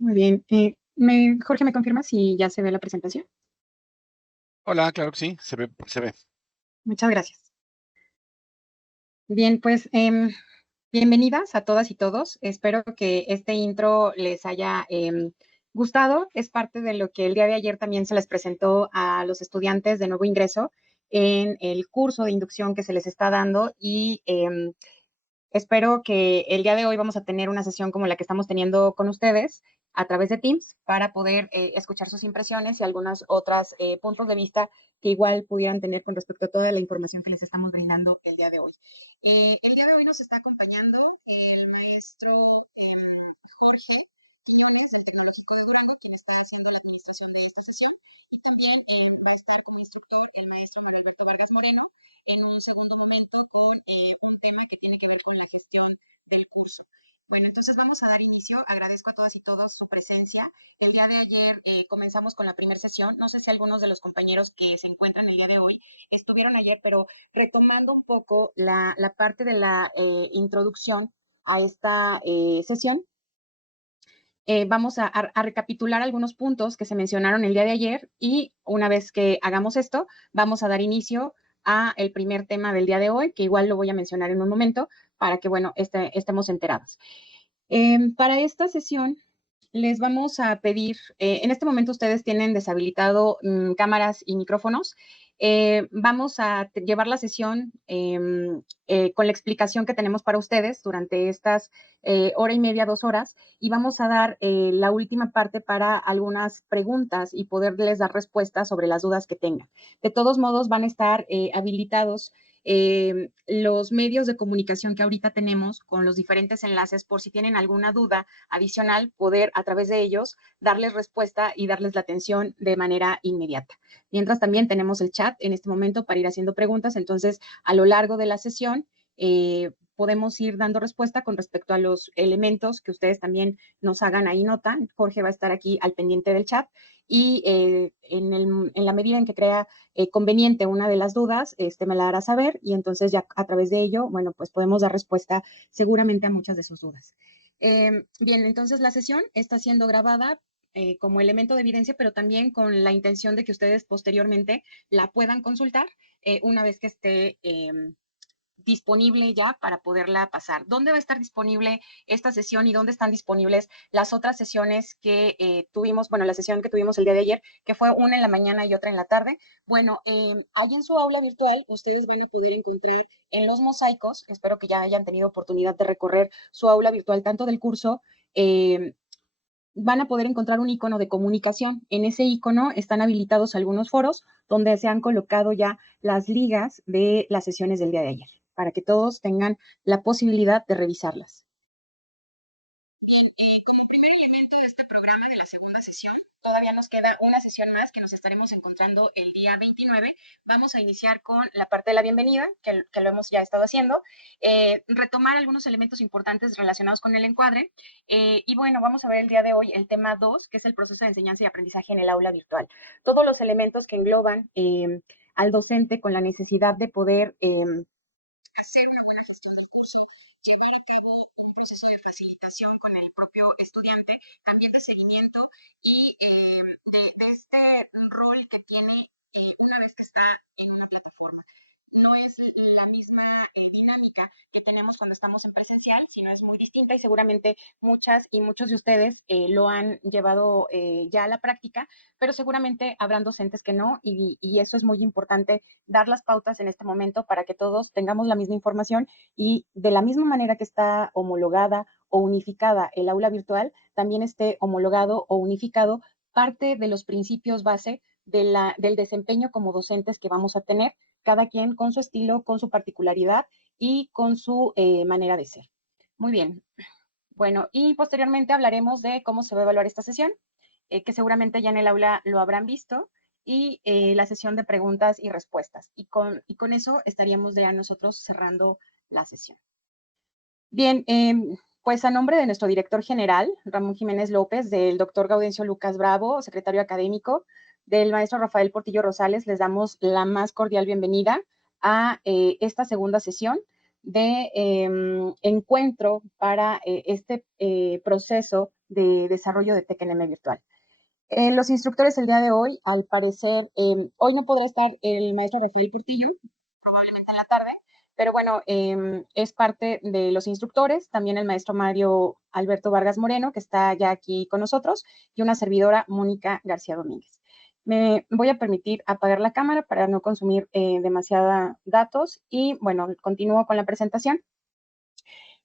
Muy bien. Jorge, ¿me confirma si ya se ve la presentación? Hola, claro que sí, se ve. Muchas gracias. Bien, pues bienvenidas a todas y todos. Espero que este intro les haya gustado. Es parte de lo que el día de ayer también se les presentó a los estudiantes de nuevo ingreso en el curso de inducción que se les está dando y espero que el día de hoy vamos a tener una sesión como la que estamos teniendo con ustedes a través de Teams para poder escuchar sus impresiones y algunos otros puntos de vista que igual pudieran tener con respecto a toda la información que les estamos brindando el día de hoy. El día de hoy nos está acompañando el maestro Jorge Quiñones, del Tecnológico de Durango, quien está haciendo la administración de esta sesión, y también va a estar como instructor el maestro Manuel Alberto Vargas Moreno, en un segundo momento con un tema que tiene que ver con la gestión del curso. Bueno, entonces vamos a dar inicio. Agradezco a todas y todos su presencia. El día de ayer comenzamos con la primera sesión. No sé si algunos de los compañeros que se encuentran el día de hoy estuvieron ayer, pero retomando un poco la parte de la introducción a esta sesión, vamos a recapitular algunos puntos que se mencionaron el día de ayer y una vez que hagamos esto, vamos a dar inicio a el primer tema del día de hoy, que igual lo voy a mencionar en un momento para que, bueno, estemos enterados. Para esta sesión, les vamos a pedir, en este momento ustedes tienen deshabilitado cámaras y micrófonos. Vamos a llevar la sesión con la explicación que tenemos para ustedes durante estas hora y media, 2 horas, y vamos a dar la última parte para algunas preguntas y poderles dar respuestas sobre las dudas que tengan. De todos modos, van a estar habilitados los medios de comunicación que ahorita tenemos con los diferentes enlaces por si tienen alguna duda adicional, poder a través de ellos darles respuesta y darles la atención de manera inmediata. Mientras también tenemos el chat en este momento para ir haciendo preguntas, entonces a lo largo de la sesión podemos ir dando respuesta con respecto a los elementos que ustedes también nos hagan ahí nota. Jorge va a estar aquí al pendiente del chat y en la medida en que crea conveniente una de las dudas, me la hará saber y entonces ya a través de ello, bueno, pues podemos dar respuesta seguramente a muchas de sus dudas. Bien, entonces la sesión está siendo grabada como elemento de evidencia, pero también con la intención de que ustedes posteriormente la puedan consultar una vez que esté disponible ya para poderla pasar. ¿Dónde va a estar disponible esta sesión y dónde están disponibles las otras sesiones que tuvimos? Bueno, la sesión que tuvimos el día de ayer, que fue una en la mañana y otra en la tarde. Bueno, ahí en su aula virtual ustedes van a poder encontrar en los mosaicos, espero que ya hayan tenido oportunidad de recorrer su aula virtual, tanto del curso, van a poder encontrar un icono de comunicación. En ese icono están habilitados algunos foros donde se han colocado ya las ligas de las sesiones del día de ayer, para que todos tengan la posibilidad de revisarlas. Como primer elemento de este programa de la segunda sesión, todavía nos queda una sesión más que nos estaremos encontrando el día 29. Vamos a iniciar con la parte de la bienvenida, que lo hemos ya estado haciendo, retomar algunos elementos importantes relacionados con el encuadre. Y bueno, vamos a ver el día de hoy el tema 2, que es el proceso de enseñanza y aprendizaje en el aula virtual. Todos los elementos que engloban al docente con la necesidad de poder hacer una buena gestión del curso, llevar a cabo un proceso de facilitación con el propio estudiante, también de seguimiento y de este rol que tiene una vez que está en una plataforma. No es la misma dinámica que tenemos cuando estamos en presencial, sino es muy distinta y seguramente muchas y muchos de ustedes lo han llevado ya a la práctica, pero seguramente habrán docentes que no y eso es muy importante, dar las pautas en este momento para que todos tengamos la misma información y de la misma manera que está homologada o unificada el aula virtual, también esté homologado o unificado parte de los principios base del desempeño como docentes que vamos a tener, cada quien con su estilo, con su particularidad y con su manera de ser. Muy bien. Bueno, y posteriormente hablaremos de cómo se va a evaluar esta sesión, que seguramente ya en el aula lo habrán visto, y la sesión de preguntas y respuestas. Y con eso estaríamos ya nosotros cerrando la sesión. Bien, pues a nombre de nuestro director general, Ramón Jiménez López, del doctor Gaudencio Lucas Bravo, secretario académico, del maestro Rafael Portillo Rosales, les damos la más cordial bienvenida a esta segunda sesión de encuentro para este proceso de desarrollo de TKNM virtual. Los instructores el día de hoy, al parecer, hoy no podrá estar el maestro Rafael Portillo, probablemente en la tarde, pero bueno, es parte de los instructores, también el maestro Mario Alberto Vargas Moreno, que está ya aquí con nosotros, y una servidora, Mónica García Domínguez. Me voy a permitir apagar la cámara para no consumir demasiada datos y bueno, continúo con la presentación.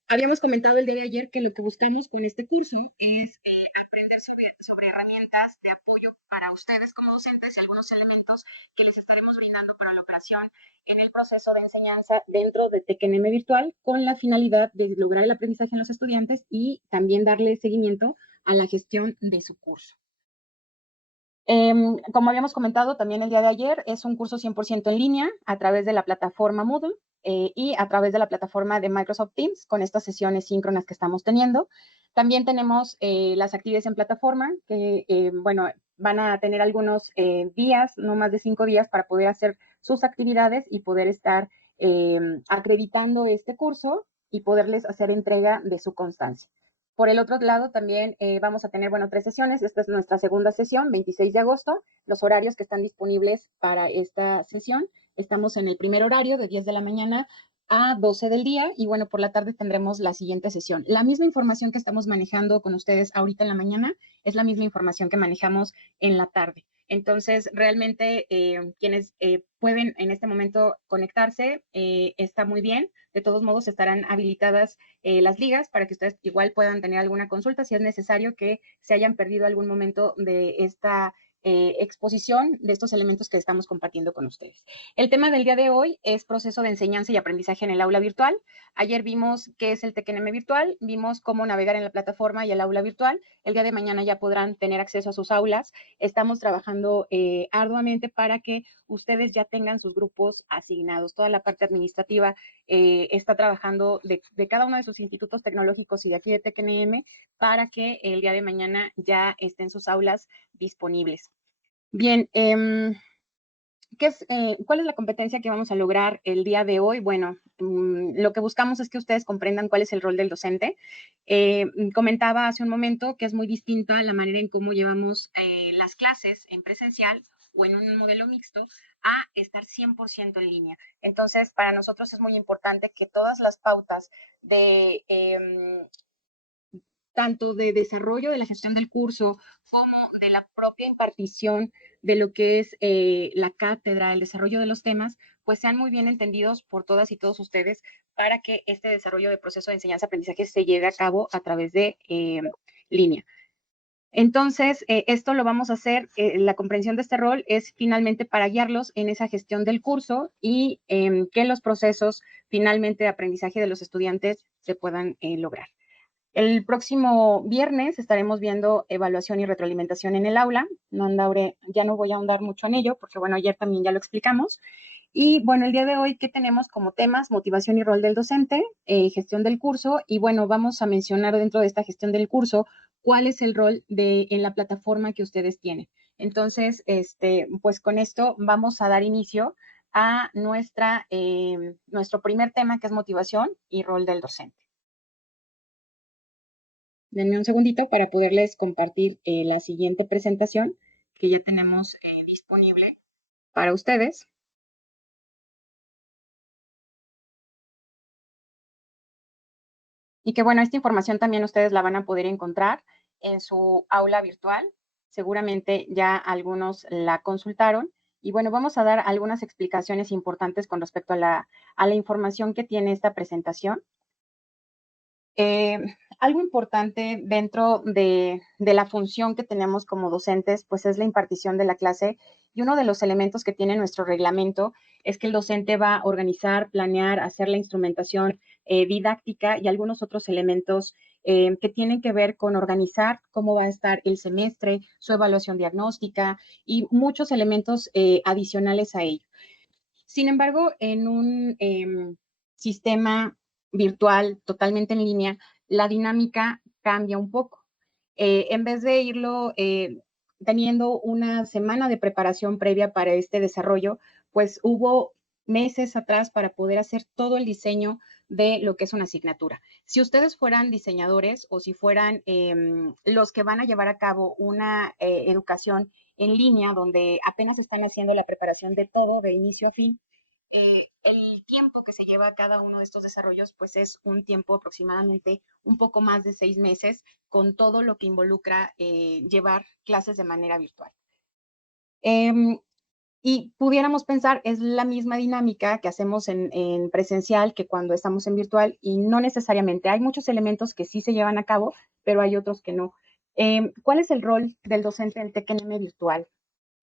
Habíamos comentado el día de ayer que lo que buscamos con este curso es aprender sobre herramientas de apoyo para ustedes como docentes y algunos elementos que les estaremos brindando para la operación en el proceso de enseñanza dentro de TKNM Virtual con la finalidad de lograr el aprendizaje en los estudiantes y también darle seguimiento a la gestión de su curso. Como habíamos comentado también el día de ayer, es un curso 100% en línea a través de la plataforma Moodle y a través de la plataforma de Microsoft Teams con estas sesiones síncronas que estamos teniendo. También tenemos las actividades en plataforma que, bueno, van a tener algunos días, no más de 5 días, para poder hacer sus actividades y poder estar acreditando este curso y poderles hacer entrega de su constancia. Por el otro lado, también vamos a tener, bueno, 3 sesiones. Esta es nuestra segunda sesión, 26 de agosto. Los horarios que están disponibles para esta sesión, estamos en el primer horario de 10 de la mañana a 12 del día y bueno, por la tarde tendremos la siguiente sesión. La misma información que estamos manejando con ustedes ahorita en la mañana es la misma información que manejamos en la tarde. Entonces, realmente quienes pueden en este momento conectarse, está muy bien. De todos modos, estarán habilitadas las ligas para que ustedes igual puedan tener alguna consulta si es necesario que se hayan perdido algún momento de esta exposición de estos elementos que estamos compartiendo con ustedes. El tema del día de hoy es proceso de enseñanza y aprendizaje en el aula virtual. Ayer vimos qué es el TKNM virtual, vimos cómo navegar en la plataforma y el aula virtual. El día de mañana ya podrán tener acceso a sus aulas. Estamos trabajando arduamente para que ustedes ya tengan sus grupos asignados. Toda la parte administrativa está trabajando de cada uno de sus institutos tecnológicos y de aquí de TKNM para que el día de mañana ya estén sus aulas disponibles. Bien, ¿cuál es la competencia que vamos a lograr el día de hoy? Bueno, lo que buscamos es que ustedes comprendan cuál es el rol del docente. Comentaba hace un momento que es muy distinta la manera en cómo llevamos las clases en presencial o en un modelo mixto a estar 100% en línea. Entonces, para nosotros es muy importante que todas las pautas de tanto de desarrollo de la gestión del curso como de la propia impartición de lo que es la cátedra, el desarrollo de los temas, pues sean muy bien entendidos por todas y todos ustedes para que este desarrollo de proceso de enseñanza-aprendizaje se lleve a cabo a través de línea. Entonces, esto lo vamos a hacer, la comprensión de este rol es finalmente para guiarlos en esa gestión del curso y que los procesos finalmente de aprendizaje de los estudiantes se puedan lograr. El próximo viernes estaremos viendo evaluación y retroalimentación en el aula. Ya no voy a ahondar mucho en ello, porque bueno, ayer también ya lo explicamos. Y bueno, el día de hoy, ¿qué tenemos como temas? Motivación y rol del docente, gestión del curso. Y bueno, vamos a mencionar dentro de esta gestión del curso cuál es el rol en la plataforma que ustedes tienen. Entonces, pues con esto vamos a dar inicio a nuestro primer tema, que es motivación y rol del docente. Denme un segundito para poderles compartir la siguiente presentación que ya tenemos disponible para ustedes. Y que bueno, esta información también ustedes la van a poder encontrar en su aula virtual. Seguramente ya algunos la consultaron. Y bueno, vamos a dar algunas explicaciones importantes con respecto a la información que tiene esta presentación. Algo importante dentro de la función que tenemos como docentes, pues es la impartición de la clase y uno de los elementos que tiene nuestro reglamento es que el docente va a organizar, planear, hacer la instrumentación didáctica y algunos otros elementos que tienen que ver con organizar cómo va a estar el semestre, su evaluación diagnóstica y muchos elementos adicionales a ello. Sin embargo, en un sistema virtual totalmente en línea, la dinámica cambia un poco. En vez de irlo teniendo una semana de preparación previa para este desarrollo, pues hubo meses atrás para poder hacer todo el diseño, de lo que es una asignatura. Si ustedes fueran diseñadores o si fueran los que van a llevar a cabo una educación en línea donde apenas están haciendo la preparación de todo de inicio a fin, el tiempo que se lleva cada uno de estos desarrollos, pues es un tiempo aproximadamente un poco más de 6 meses con todo lo que involucra llevar clases de manera virtual. Eh, y pudiéramos pensar, es la misma dinámica que hacemos en presencial que cuando estamos en virtual y no necesariamente. Hay muchos elementos que sí se llevan a cabo, pero hay otros que no. ¿Cuál es el rol del docente del TECNM virtual?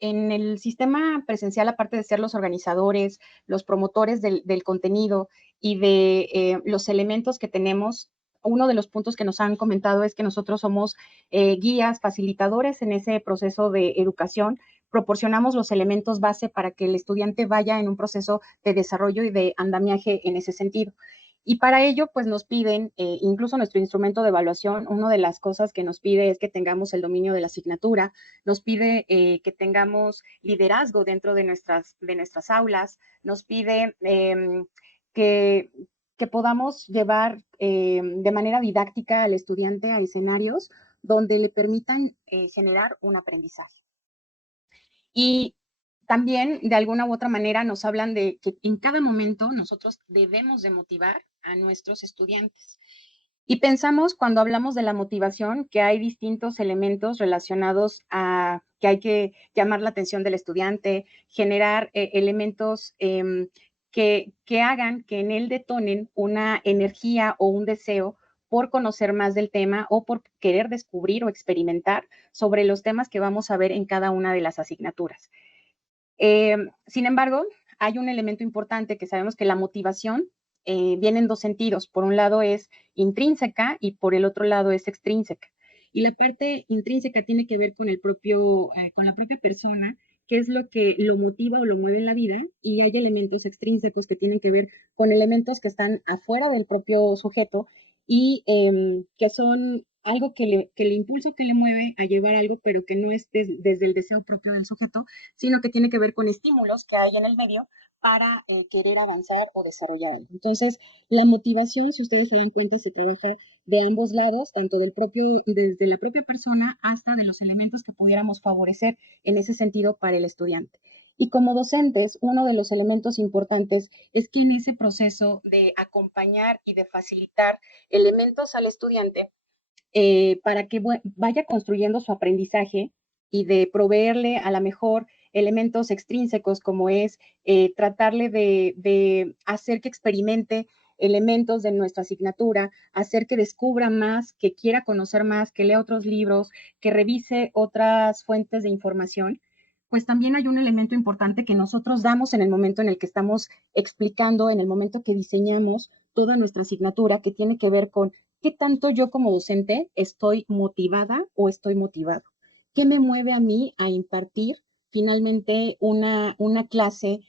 En el sistema presencial, aparte de ser los organizadores, los promotores del contenido y de los elementos que tenemos, uno de los puntos que nos han comentado es que nosotros somos guías, facilitadores en ese proceso de educación, proporcionamos los elementos base para que el estudiante vaya en un proceso de desarrollo y de andamiaje en ese sentido. Y para ello, pues nos piden, incluso nuestro instrumento de evaluación, una de las cosas que nos pide es que tengamos el dominio de la asignatura, nos pide que tengamos liderazgo dentro de nuestras aulas, nos pide que, que podamos llevar de manera didáctica al estudiante a escenarios donde le permitan generar un aprendizaje. Y también, de alguna u otra manera, nos hablan de que en cada momento nosotros debemos de motivar a nuestros estudiantes. Y pensamos cuando hablamos de la motivación que hay distintos elementos relacionados a que hay que llamar la atención del estudiante, generar elementos que hagan que en él detonen una energía o un deseo por conocer más del tema o por querer descubrir o experimentar sobre los temas que vamos a ver en cada una de las asignaturas. Sin embargo, hay un elemento importante que sabemos que la motivación viene en dos sentidos. Por un lado es intrínseca y por el otro lado es extrínseca. Y la parte intrínseca tiene que ver con con la propia persona, qué es lo que lo motiva o lo mueve en la vida, y hay elementos extrínsecos que tienen que ver con elementos que están afuera del propio sujeto y que son algo que le impulsa o que le mueve a llevar algo, pero que no es desde el deseo propio del sujeto, sino que tiene que ver con estímulos que hay en el medio para querer avanzar o desarrollar algo. Entonces, la motivación, si ustedes se dan cuenta, se trabaja de ambos lados, tanto desde la propia persona hasta de los elementos que pudiéramos favorecer en ese sentido para el estudiante. Y como docentes, uno de los elementos importantes es que en ese proceso de acompañar y de facilitar elementos al estudiante, para que vaya construyendo su aprendizaje y de proveerle a la mejor elementos extrínsecos como es tratarle de hacer que experimente elementos de nuestra asignatura, hacer que descubra más, que quiera conocer más, que lea otros libros, que revise otras fuentes de información, pues también hay un elemento importante que nosotros damos en el momento en el que estamos explicando, en el momento que diseñamos toda nuestra asignatura, que tiene que ver con ¿qué tanto yo como docente estoy motivada o estoy motivado? ¿Qué me mueve a mí a impartir finalmente una clase?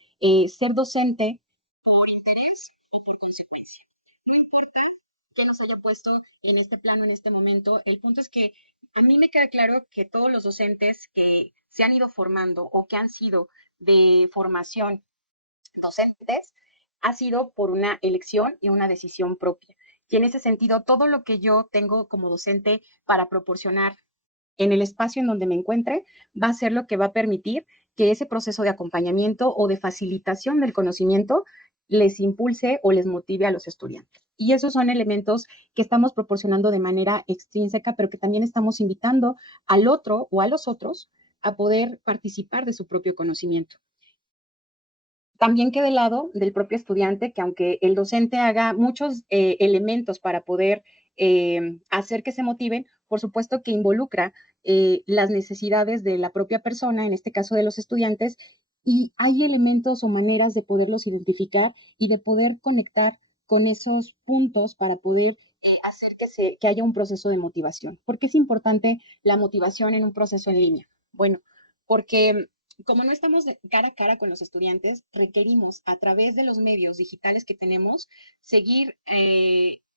Ser docente por interés y por consecuencia. No importa qué nos haya puesto en este plano, en este momento. El punto es que a mí me queda claro que todos los docentes que se han ido formando o que han sido de formación docentes ha sido por una elección y una decisión propia. Y en ese sentido, todo lo que yo tengo como docente para proporcionar en el espacio en donde me encuentre va a ser lo que va a permitir que ese proceso de acompañamiento o de facilitación del conocimiento les impulse o les motive a los estudiantes. Y esos son elementos que estamos proporcionando de manera extrínseca, pero que también estamos invitando al otro o a los otros a poder participar de su propio conocimiento. También queda del lado del propio estudiante que aunque el docente haga muchos elementos para poder hacer que se motiven, por supuesto que involucra las necesidades de la propia persona, en este caso de los estudiantes, y hay elementos o maneras de poderlos identificar y de poder conectar con esos puntos para poder hacer que haya un proceso de motivación. ¿Por qué es importante la motivación en un proceso en línea? Bueno, porque como no estamos cara a cara con los estudiantes, requerimos a través de los medios digitales que tenemos seguir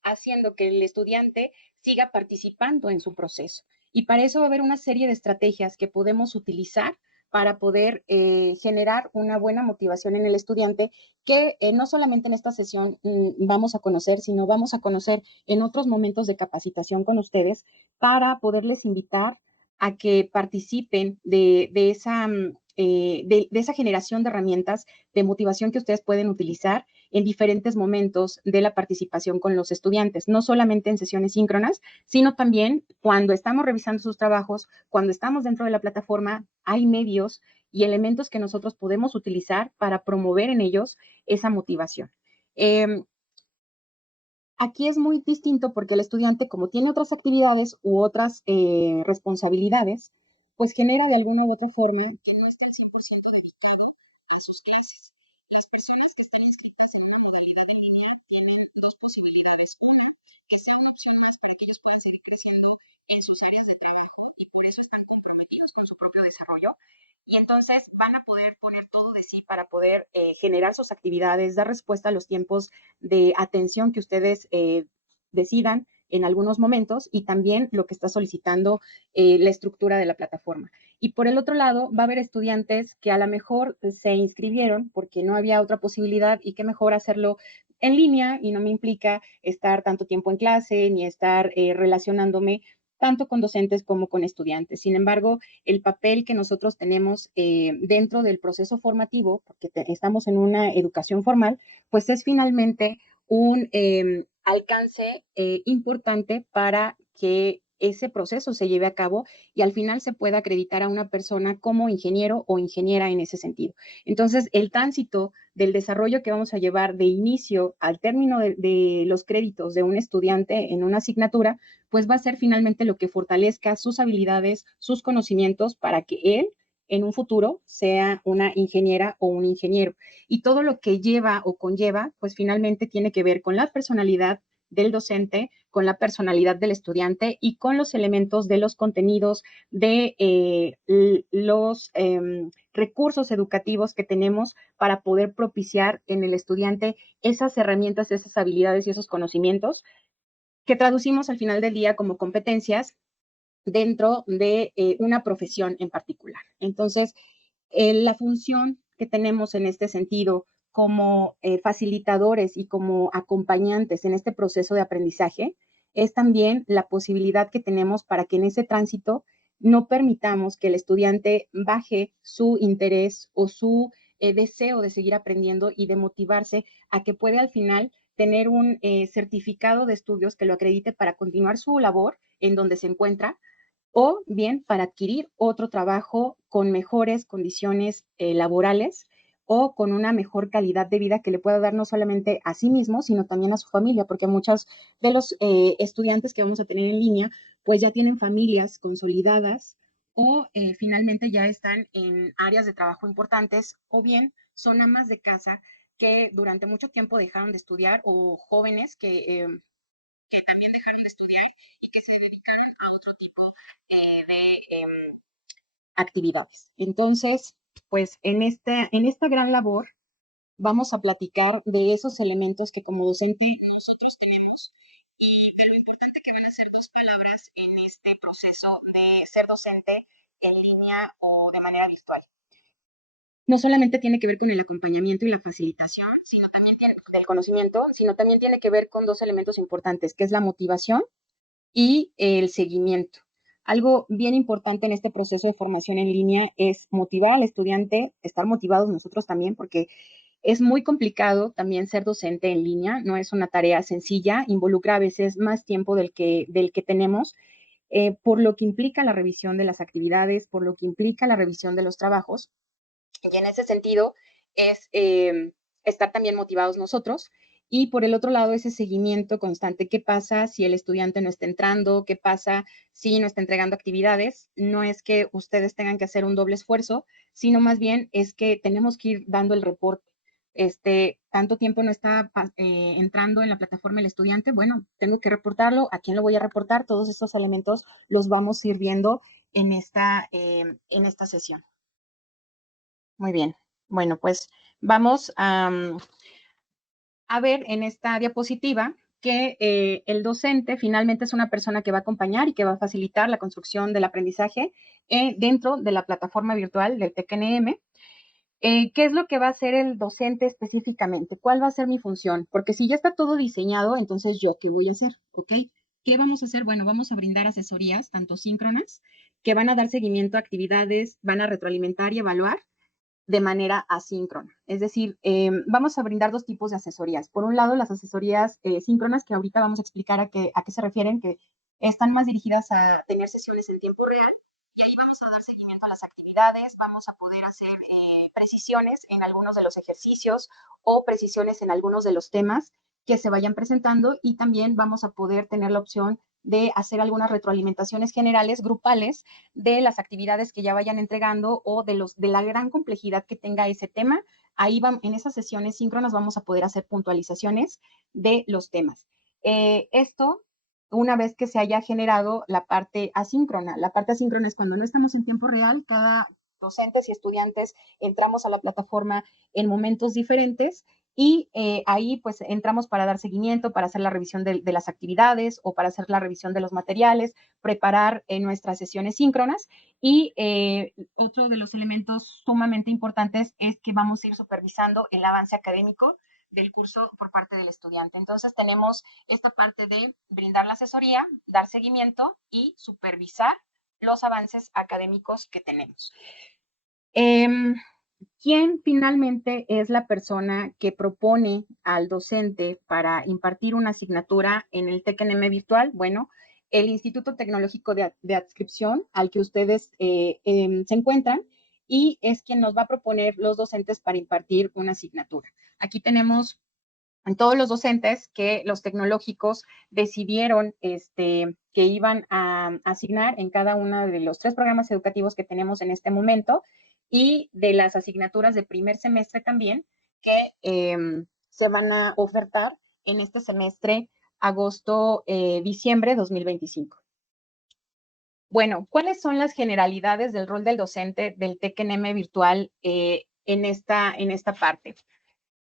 haciendo que el estudiante siga participando en su proceso. Y para eso va a haber una serie de estrategias que podemos utilizar para poder generar una buena motivación en el estudiante que no solamente en esta sesión vamos a conocer, sino vamos a conocer en otros momentos de capacitación con ustedes para poderles invitar a que participen de esa, de esa generación de herramientas de motivación que ustedes pueden utilizar en diferentes momentos de la participación con los estudiantes, no solamente en sesiones síncronas, sino también cuando estamos revisando sus trabajos, cuando estamos dentro de la plataforma, hay medios y elementos que nosotros podemos utilizar para promover en ellos esa motivación. Aquí es muy distinto porque el estudiante, como tiene otras actividades u otras responsabilidades, pues genera de alguna u otra forma que no esté 100% dedicado en sus clases. Las personas que están inscritas en la modalidad en línea tienen dos posibilidades. Una, que sean opciones para que les puedan seguir creciendo en sus áreas de trabajo y por eso están comprometidos con su propio desarrollo. Y entonces van a poder poner todo de sí para poder generar sus actividades, dar respuesta a los tiempos de atención que ustedes decidan en algunos momentos y también lo que está solicitando la estructura de la plataforma. Y por el otro lado, va a haber estudiantes que a lo mejor se inscribieron porque no había otra posibilidad y qué mejor hacerlo en línea y no me implica estar tanto tiempo en clase ni estar relacionándome tanto con docentes como con estudiantes. Sin embargo, el papel que nosotros tenemos dentro del proceso formativo, porque estamos en una educación formal, pues es finalmente un alcance importante para que ese proceso se lleve a cabo y al final se pueda acreditar a una persona como ingeniero o ingeniera en ese sentido. Entonces, el tránsito del desarrollo que vamos a llevar de inicio al término de los créditos de un estudiante en una asignatura, pues va a ser finalmente lo que fortalezca sus habilidades, sus conocimientos para que él en un futuro sea una ingeniera o un ingeniero. Y todo lo que lleva o conlleva, pues finalmente tiene que ver con la personalidad del docente, con la personalidad del estudiante y con los elementos de los contenidos, de los recursos educativos que tenemos para poder propiciar en el estudiante esas herramientas, esas habilidades y esos conocimientos que traducimos al final del día como competencias dentro de una profesión en particular. Entonces, la función que tenemos en este sentido como facilitadores y como acompañantes en este proceso de aprendizaje es también la posibilidad que tenemos para que en ese tránsito no permitamos que el estudiante baje su interés o su deseo de seguir aprendiendo y de motivarse a que puede al final tener un certificado de estudios que lo acredite para continuar su labor en donde se encuentra o bien para adquirir otro trabajo con mejores condiciones laborales o con una mejor calidad de vida que le pueda dar no solamente a sí mismo, sino también a su familia, porque muchos de los estudiantes que vamos a tener en línea, pues ya tienen familias consolidadas o finalmente ya están en áreas de trabajo importantes o bien son amas de casa que durante mucho tiempo dejaron de estudiar o jóvenes que también dejaron de estudiar y que se dedicaron a otro tipo de actividades. Entonces, pues en esta gran labor vamos a platicar de esos elementos que como docente nosotros tenemos y de lo importante que van a ser dos palabras en este proceso de ser docente en línea o de manera virtual. No solamente tiene que ver con el acompañamiento y la facilitación, sino también tiene, del conocimiento, sino también tiene que ver con dos elementos importantes, que es la motivación y el seguimiento. Algo bien importante en este proceso de formación en línea es motivar al estudiante, estar motivados nosotros también, porque es muy complicado también ser docente en línea, no es una tarea sencilla, involucra a veces más tiempo del que tenemos, por lo que implica la revisión de las actividades, por lo que implica la revisión de los trabajos. Y en ese sentido es estar también motivados nosotros. Y por el otro lado, ese seguimiento constante. ¿Qué pasa si el estudiante no está entrando? ¿Qué pasa si no está entregando actividades? No es que ustedes tengan que hacer un doble esfuerzo, sino más bien es que tenemos que ir dando el reporte. Tanto tiempo no está entrando en la plataforma el estudiante, bueno, tengo que reportarlo, ¿a quién lo voy a reportar? Todos estos elementos los vamos a ir viendo en esta sesión. Muy bien. Bueno, pues vamos a ver en esta diapositiva que el docente finalmente es una persona que va a acompañar y que va a facilitar la construcción del aprendizaje dentro de la plataforma virtual del TECNM. ¿Qué es lo que va a hacer el docente específicamente? ¿Cuál va a ser mi función? Porque si ya está todo diseñado, entonces ¿yo qué voy a hacer? ¿Ok? ¿Qué vamos a hacer? Bueno, vamos a brindar asesorías, tanto síncronas, que van a dar seguimiento a actividades, van a retroalimentar y evaluar de manera asíncrona. Es decir, vamos a brindar dos tipos de asesorías. Por un lado, las asesorías síncronas, que ahorita vamos a explicar a qué se refieren, que están más dirigidas a tener sesiones en tiempo real, y ahí vamos a dar seguimiento a las actividades, vamos a poder hacer precisiones en algunos de los ejercicios o precisiones en algunos de los temas que se vayan presentando, y también vamos a poder tener la opción de hacer algunas retroalimentaciones generales, grupales, de las actividades que ya vayan entregando o de la gran complejidad que tenga ese tema. Ahí en esas sesiones síncronas vamos a poder hacer puntualizaciones de los temas. Esto una vez que se haya generado la parte asíncrona. La parte asíncrona es cuando no estamos en tiempo real, cada docentes y estudiantes entramos a la plataforma en momentos diferentes y ahí pues entramos para dar seguimiento, para hacer la revisión de las actividades o para hacer la revisión de los materiales, preparar nuestras sesiones síncronas. Y otro de los elementos sumamente importantes es que vamos a ir supervisando el avance académico del curso por parte del estudiante. Entonces tenemos esta parte de brindar la asesoría, dar seguimiento y supervisar los avances académicos que tenemos. ¿Quién finalmente es la persona que propone al docente para impartir una asignatura en el TECNM virtual? Bueno, el Instituto Tecnológico de Adscripción al que ustedes se encuentran, y es quien nos va a proponer los docentes para impartir una asignatura. Aquí tenemos en todos los docentes que los tecnológicos decidieron que iban a asignar en cada uno de los 3 programas educativos que tenemos en este momento, y de las asignaturas de primer semestre también que se van a ofertar en este semestre agosto-diciembre 2025. Bueno, ¿cuáles son las generalidades del rol del docente del TECNM virtual en esta parte?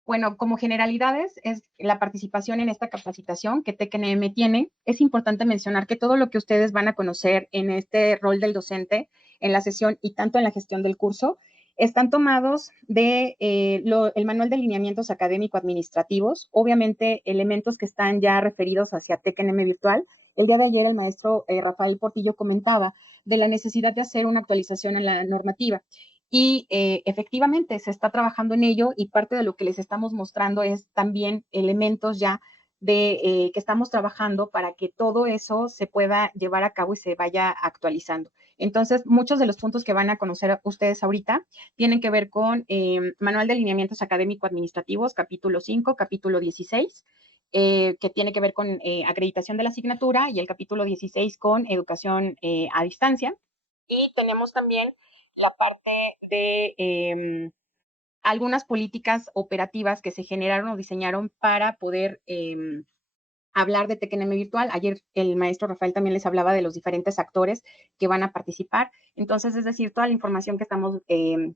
Bueno, como generalidades es la participación en esta capacitación que TECNM tiene. Es importante mencionar que todo lo que ustedes van a conocer en este rol del docente, en la sesión y tanto en la gestión del curso, están tomados de el manual de lineamientos académico-administrativos, obviamente elementos que están ya referidos hacia TECNM virtual. El día de ayer el maestro Rafael Portillo comentaba de la necesidad de hacer una actualización en la normativa. Y efectivamente se está trabajando en ello, y parte de lo que les estamos mostrando es también elementos ya de que estamos trabajando para que todo eso se pueda llevar a cabo y se vaya actualizando. Entonces, muchos de los puntos que van a conocer ustedes ahorita tienen que ver con Manual de Lineamientos Académico-Administrativos, capítulo 5, capítulo 16, que tiene que ver con acreditación de la asignatura, y el capítulo 16 con educación a distancia. Y tenemos también la parte de algunas políticas operativas que se generaron o diseñaron para poder hablar de TECNM virtual. Ayer el maestro Rafael también les hablaba de los diferentes actores que van a participar. Entonces, es decir, toda la información que estamos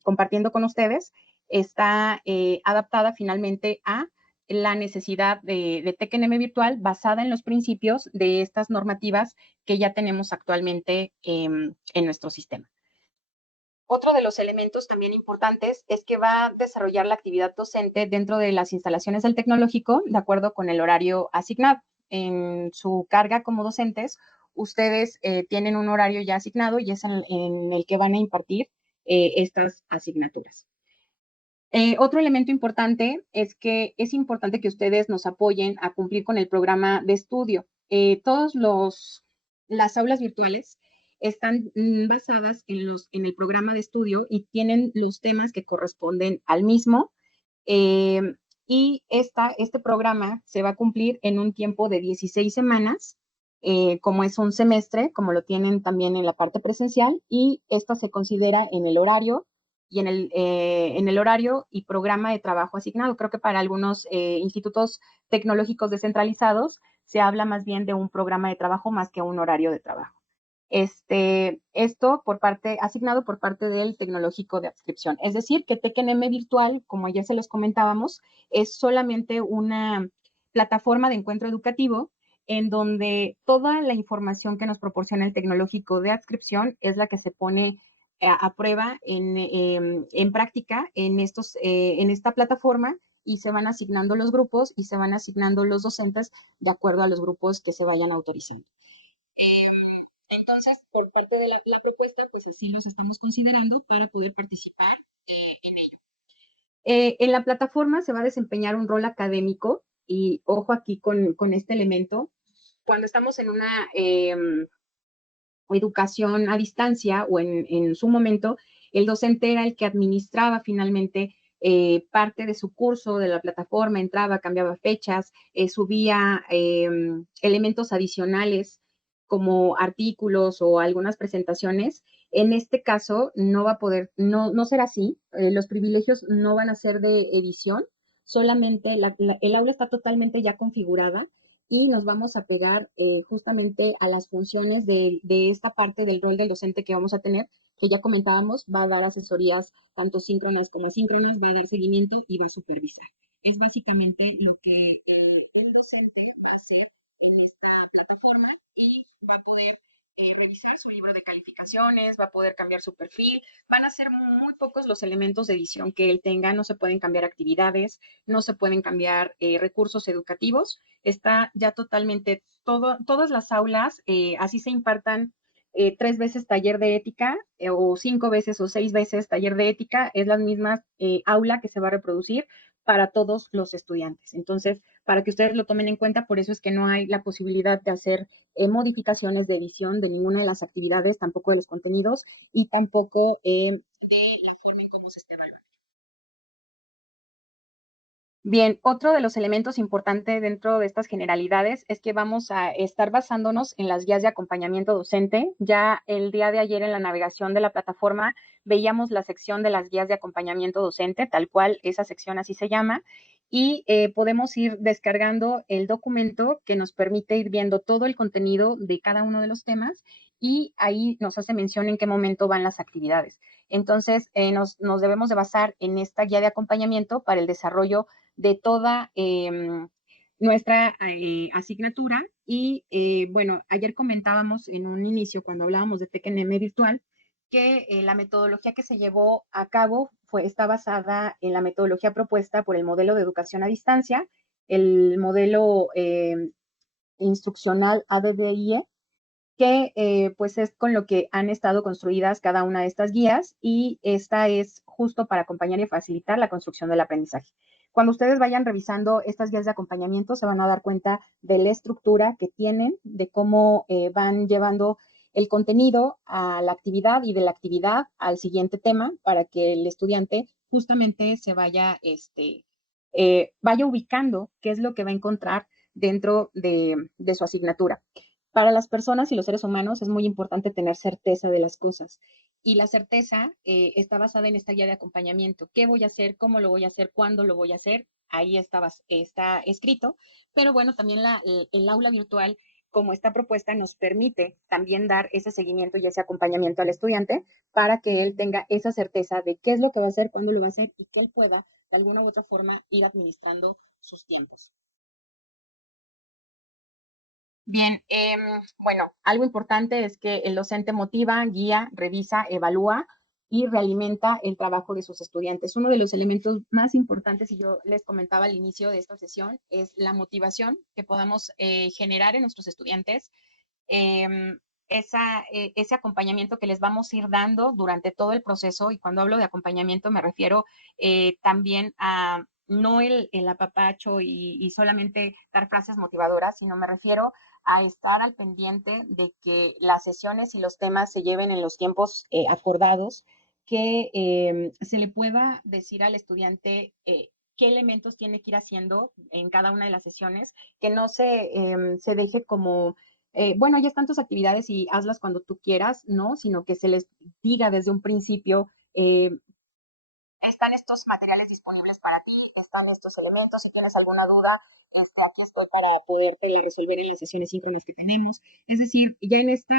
compartiendo con ustedes está adaptada finalmente a la necesidad de TECNM virtual, basada en los principios de estas normativas que ya tenemos actualmente en nuestro sistema. Otro de los elementos también importantes es que va a desarrollar la actividad docente dentro de las instalaciones del tecnológico de acuerdo con el horario asignado. En su carga como docentes, ustedes tienen un horario ya asignado, y es en el que van a impartir estas asignaturas. Otro elemento importante es que es importante que ustedes nos apoyen a cumplir con el programa de estudio. Todas las aulas virtuales están basadas en el programa de estudio y tienen los temas que corresponden al mismo. Eh, y este programa se va a cumplir en un tiempo de 16 semanas, como es un semestre, como lo tienen también en la parte presencial, y esto se considera en el horario y en el horario y programa de trabajo asignado. Creo que para algunos institutos tecnológicos descentralizados se habla más bien de un programa de trabajo más que un horario de trabajo. Esto asignado por parte del Tecnológico de Adscripción. Es decir, que TECNM virtual, como ya se los comentábamos, es solamente una plataforma de encuentro educativo en donde toda la información que nos proporciona el tecnológico de adscripción es la que se pone a prueba en práctica en esta plataforma y se van asignando los grupos y se van asignando los docentes de acuerdo a los grupos que se vayan autorizando. Entonces, por parte de la propuesta, pues así los estamos considerando para poder participar en ello. En la plataforma se va a desempeñar un rol académico y ojo aquí con este elemento. Cuando estamos en una educación a distancia o en su momento, el docente era el que administraba finalmente parte de su curso de la plataforma, entraba, cambiaba fechas, subía elementos adicionales como artículos o algunas presentaciones. En este caso no va a poder, no será así, los privilegios no van a ser de edición, solamente el aula está totalmente ya configurada y nos vamos a pegar justamente a las funciones de esta parte del rol del docente que vamos a tener, que ya comentábamos, va a dar asesorías tanto síncronas como asíncronas, va a dar seguimiento y va a supervisar. Es básicamente lo que el docente va a hacer en esta plataforma y va a poder revisar su libro de calificaciones, va a poder cambiar su perfil, van a ser muy pocos los elementos de edición que él tenga, no se pueden cambiar actividades, no se pueden cambiar recursos educativos, está ya totalmente, todas las aulas, así se impartan 3 veces taller de ética o 5 veces o 6 veces taller de ética, es la misma aula que se va a reproducir para todos los estudiantes. Entonces, para que ustedes lo tomen en cuenta, por eso es que no hay la posibilidad de hacer modificaciones de edición de ninguna de las actividades, tampoco de los contenidos y tampoco de la forma en cómo se esté evaluando. Bien, otro de los elementos importantes dentro de estas generalidades es que vamos a estar basándonos en las guías de acompañamiento docente. Ya el día de ayer en la navegación de la plataforma veíamos la sección de las guías de acompañamiento docente, tal cual esa sección así se llama, y podemos ir descargando el documento que nos permite ir viendo todo el contenido de cada uno de los temas y ahí nos hace mención en qué momento van las actividades. Entonces, nos debemos de basar en esta guía de acompañamiento para el desarrollo de toda nuestra asignatura. Y bueno, ayer comentábamos en un inicio, cuando hablábamos de TECNM virtual, que la metodología que se llevó a cabo está basada en la metodología propuesta por el modelo de educación a distancia, el modelo instruccional ADDIE, que pues es con lo que han estado construidas cada una de estas guías y esta es justo para acompañar y facilitar la construcción del aprendizaje. Cuando ustedes vayan revisando estas guías de acompañamiento se van a dar cuenta de la estructura que tienen, de cómo van llevando el contenido a la actividad y de la actividad al siguiente tema para que el estudiante justamente se vaya, vaya ubicando qué es lo que va a encontrar dentro de su asignatura. Para las personas y los seres humanos es muy importante tener certeza de las cosas. Y la certeza está basada en esta guía de acompañamiento. ¿Qué voy a hacer? ¿Cómo lo voy a hacer? ¿Cuándo lo voy a hacer? Ahí está escrito. Pero bueno, también el aula virtual, como esta propuesta, nos permite también dar ese seguimiento y ese acompañamiento al estudiante para que él tenga esa certeza de qué es lo que va a hacer, cuándo lo va a hacer y que él pueda, de alguna u otra forma, ir administrando sus tiempos. Bien, bueno, algo importante es que el docente motiva, guía, revisa, evalúa y realimenta el trabajo de sus estudiantes. Uno de los elementos más importantes, y yo les comentaba al inicio de esta sesión, es la motivación que podamos generar en nuestros estudiantes, ese acompañamiento que les vamos a ir dando durante todo el proceso. Y cuando hablo de acompañamiento me refiero también a no el apapacho y solamente dar frases motivadoras, sino me refiero a estar al pendiente de que las sesiones y los temas se lleven en los tiempos acordados, que se le pueda decir al estudiante qué elementos tiene que ir haciendo en cada una de las sesiones, que no se deje como, bueno, ya están tus actividades y hazlas cuando tú quieras, ¿no? Sino que se les diga desde un principio, están estos materiales disponibles para ti, están estos elementos, si tienes alguna duda, aquí estoy para poderte resolver en las sesiones síncronas que tenemos. Es decir, ya en este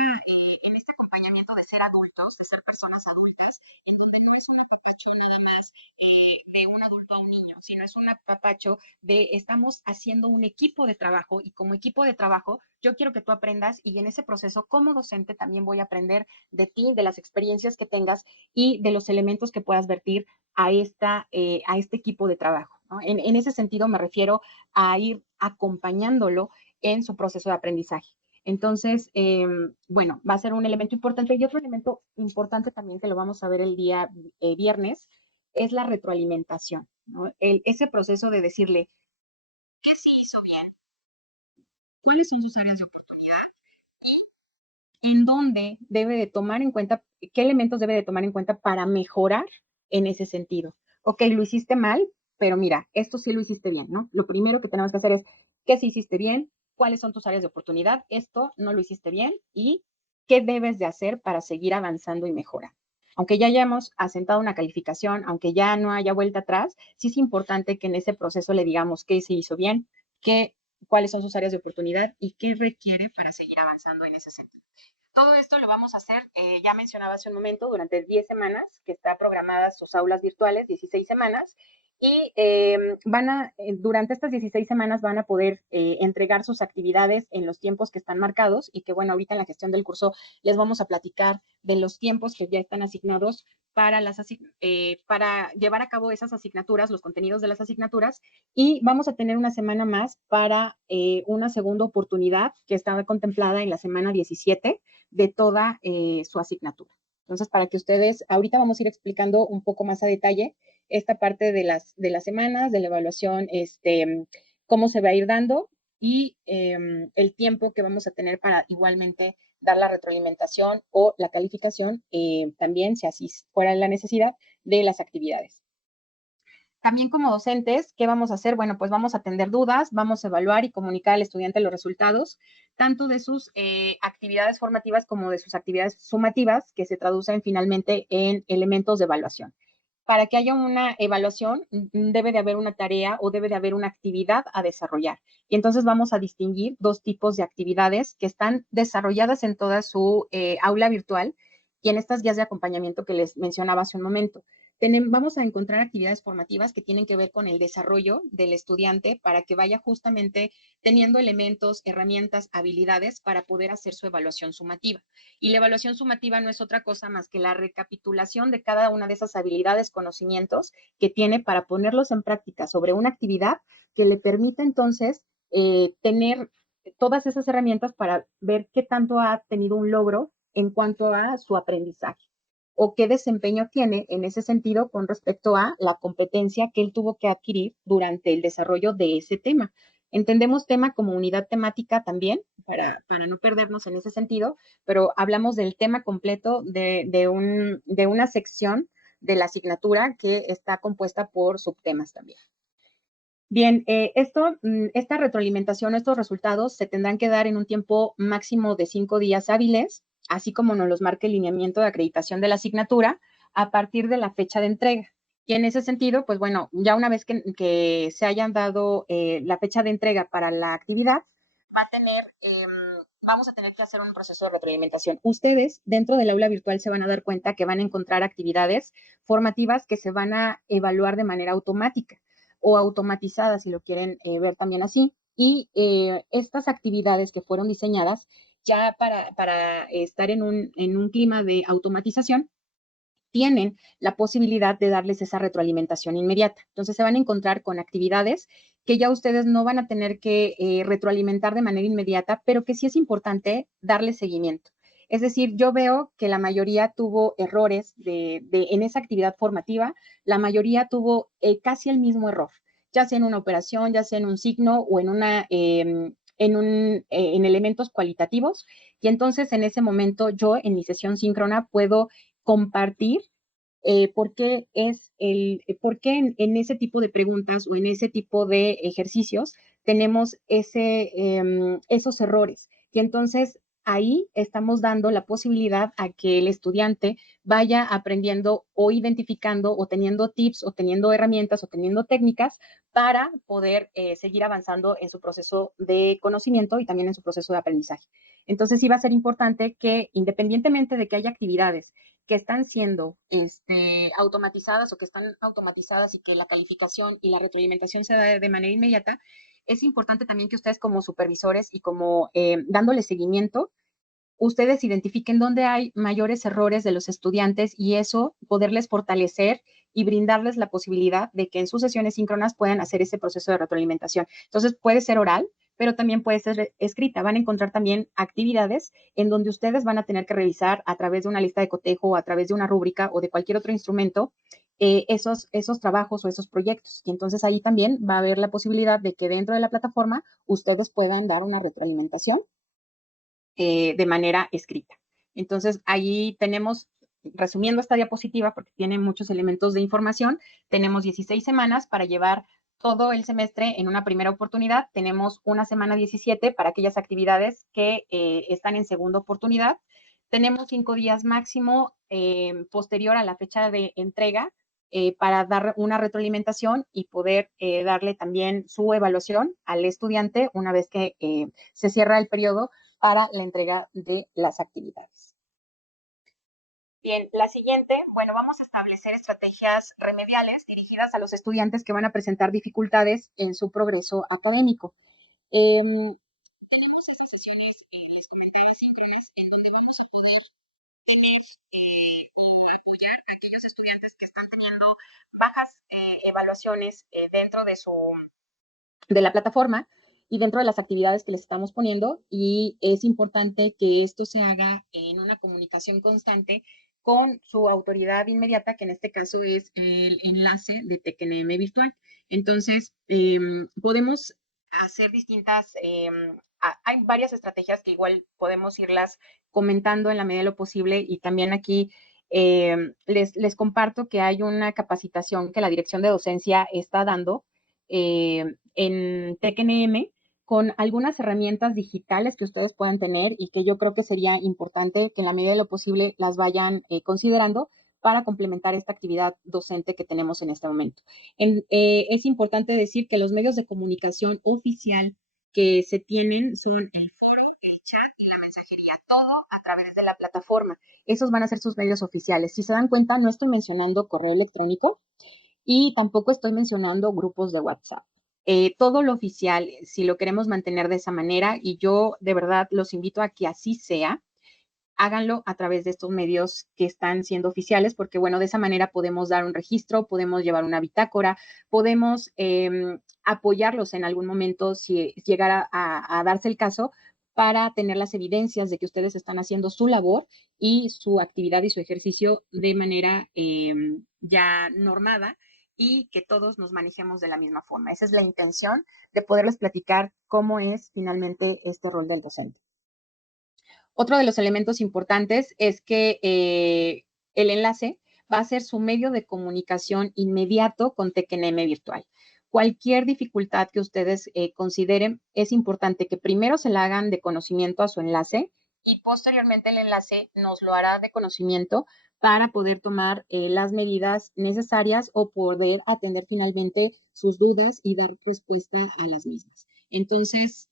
acompañamiento de ser adultos, de ser personas adultas, en donde no es un apapacho nada más de un adulto a un niño, sino es un apapacho de estamos haciendo un equipo de trabajo y como equipo de trabajo yo quiero que tú aprendas y en ese proceso como docente también voy a aprender de ti, de las experiencias que tengas y de los elementos que puedas vertir a este equipo de trabajo, ¿no? En ese sentido me refiero a ir acompañándolo en su proceso de aprendizaje. Entonces, bueno, va a ser un elemento importante. Y otro elemento importante también que lo vamos a ver el día viernes es la retroalimentación, ¿no? Ese proceso de decirle, ¿qué sí hizo bien? ¿Cuáles son sus áreas de oportunidad? ¿En dónde debe de tomar en cuenta, qué elementos debe de tomar en cuenta para mejorar en ese sentido? Ok, lo hiciste mal, pero mira, esto sí lo hiciste bien, ¿no? Lo primero que tenemos que hacer es, ¿qué sí hiciste bien? ¿Cuáles son tus áreas de oportunidad? Esto no lo hiciste bien y qué debes de hacer para seguir avanzando y mejorar. Aunque ya hayamos asentado una calificación, aunque ya no haya vuelta atrás, sí es importante que en ese proceso le digamos qué se hizo bien, qué, cuáles son sus áreas de oportunidad y qué requiere para seguir avanzando en ese sentido. Todo esto lo vamos a hacer, ya mencionaba hace un momento, durante 10 semanas, que está programadas sus aulas virtuales, 16 semanas, y durante estas 16 semanas van a poder entregar sus actividades en los tiempos que están marcados y que, bueno, ahorita en la gestión del curso les vamos a platicar de los tiempos que ya están asignados para llevar a cabo esas asignaturas, los contenidos de las asignaturas, y vamos a tener una semana más para una segunda oportunidad que estaba contemplada en la semana 17 de toda su asignatura. Entonces, para que ustedes, ahorita vamos a ir explicando un poco más a detalle esta parte de las semanas, de la evaluación, cómo se va a ir dando y el tiempo que vamos a tener para igualmente dar la retroalimentación o la calificación, también, si así fuera la necesidad, de las actividades. También como docentes, ¿qué vamos a hacer? Bueno, pues vamos a atender dudas, vamos a evaluar y comunicar al estudiante los resultados, tanto de sus actividades formativas como de sus actividades sumativas, que se traducen finalmente en elementos de evaluación. Para que haya una evaluación, debe de haber una tarea o debe de haber una actividad a desarrollar. Y entonces vamos a distinguir dos tipos de actividades que están desarrolladas en toda su aula virtual y en estas guías de acompañamiento que les mencionaba hace un momento. Vamos a encontrar actividades formativas que tienen que ver con el desarrollo del estudiante para que vaya justamente teniendo elementos, herramientas, habilidades para poder hacer su evaluación sumativa. Y la evaluación sumativa no es otra cosa más que la recapitulación de cada una de esas habilidades, conocimientos que tiene para ponerlos en práctica sobre una actividad que le permita entonces tener todas esas herramientas para ver qué tanto ha tenido un logro en cuanto a su aprendizaje o qué desempeño tiene en ese sentido con respecto a la competencia que él tuvo que adquirir durante el desarrollo de ese tema. Entendemos tema como unidad temática también, para no perdernos en ese sentido, pero hablamos del tema completo de una sección de la asignatura que está compuesta por subtemas también. Bien, esta retroalimentación, estos resultados se tendrán que dar en un tiempo máximo de 5 días hábiles, así como nos los marca el lineamiento de acreditación de la asignatura a partir de la fecha de entrega. Y en ese sentido, pues bueno, ya una vez que se hayan dado la fecha de entrega para la actividad, vamos a tener que hacer un proceso de retroalimentación. Ustedes dentro del aula virtual se van a dar cuenta que van a encontrar actividades formativas que se van a evaluar de manera automática o automatizada, si lo quieren ver también así. Y estas actividades que fueron diseñadas ya para estar en un clima de automatización, tienen la posibilidad de darles esa retroalimentación inmediata. Entonces se van a encontrar con actividades que ya ustedes no van a tener que retroalimentar de manera inmediata, pero que sí es importante darle seguimiento. Es decir, yo veo que la mayoría tuvo errores en esa actividad formativa, la mayoría tuvo casi el mismo error, ya sea en una operación, ya sea en un signo o en elementos cualitativos. Y entonces en ese momento yo en mi sesión síncrona puedo compartir por qué en ese tipo de preguntas o en ese tipo de ejercicios tenemos esos errores. Y entonces ahí estamos dando la posibilidad a que el estudiante vaya aprendiendo o identificando o teniendo tips o teniendo herramientas o teniendo técnicas para poder seguir avanzando en su proceso de conocimiento y también en su proceso de aprendizaje. Entonces sí va a ser importante que independientemente de que haya actividades que están siendo automatizadas o que están automatizadas y que la calificación y la retroalimentación se da de manera inmediata, es importante también que ustedes como supervisores y como dándole seguimiento, ustedes identifiquen dónde hay mayores errores de los estudiantes y eso poderles fortalecer y brindarles la posibilidad de que en sus sesiones síncronas puedan hacer ese proceso de retroalimentación. Entonces puede ser oral, pero también puede ser escrita. Van a encontrar también actividades en donde ustedes van a tener que revisar a través de una lista de cotejo o a través de una rúbrica o de cualquier otro instrumento esos trabajos o esos proyectos. Y entonces ahí también va a haber la posibilidad de que dentro de la plataforma ustedes puedan dar una retroalimentación de manera escrita. Entonces, ahí tenemos, resumiendo esta diapositiva, porque tiene muchos elementos de información, tenemos 16 semanas para llevar todo el semestre en una primera oportunidad. Tenemos una semana 17 para aquellas actividades que están en segunda oportunidad. Tenemos 5 días máximo posterior a la fecha de entrega para dar una retroalimentación y poder darle también su evaluación al estudiante una vez que se cierra el periodo para la entrega de las actividades. Bien, la siguiente, bueno, vamos a establecer estrategias remediales dirigidas a los estudiantes que van a presentar dificultades en su progreso académico. Tenemos esas sesiones, les comenté, asíncronas, en donde vamos a poder tener apoyar a aquellos estudiantes que están teniendo bajas evaluaciones dentro de la plataforma y dentro de las actividades que les estamos poniendo, y es importante que esto se haga en una comunicación constante con su autoridad inmediata, que en este caso es el enlace de TecNM Virtual. Entonces, podemos hacer distintas, hay varias estrategias que igual podemos irlas comentando en la medida de lo posible, y también aquí les comparto que hay una capacitación que la Dirección de Docencia está dando en TecNM con algunas herramientas digitales que ustedes puedan tener y que yo creo que sería importante que en la medida de lo posible las vayan considerando para complementar esta actividad docente que tenemos en este momento. Es importante decir que los medios de comunicación oficial que se tienen son el foro, el chat y la mensajería, todo a través de la plataforma. Esos van a ser sus medios oficiales. Si se dan cuenta, no estoy mencionando correo electrónico, y tampoco estoy mencionando grupos de WhatsApp. Todo lo oficial, si lo queremos mantener de esa manera, y yo de verdad los invito a que así sea, háganlo a través de estos medios que están siendo oficiales, porque bueno, de esa manera podemos dar un registro, podemos llevar una bitácora, podemos apoyarlos en algún momento si llegara a darse el caso, para tener las evidencias de que ustedes están haciendo su labor y su actividad y su ejercicio de manera ya normada, y que todos nos manejemos de la misma forma. Esa es la intención de poderles platicar cómo es finalmente este rol del docente. Otro de los elementos importantes es que el enlace va a ser su medio de comunicación inmediato con TecNM Virtual. Cualquier dificultad que ustedes consideren, es importante que primero se la hagan de conocimiento a su enlace, y posteriormente el enlace nos lo hará de conocimiento para poder tomar las medidas necesarias o poder atender finalmente sus dudas y dar respuesta a las mismas. Entonces,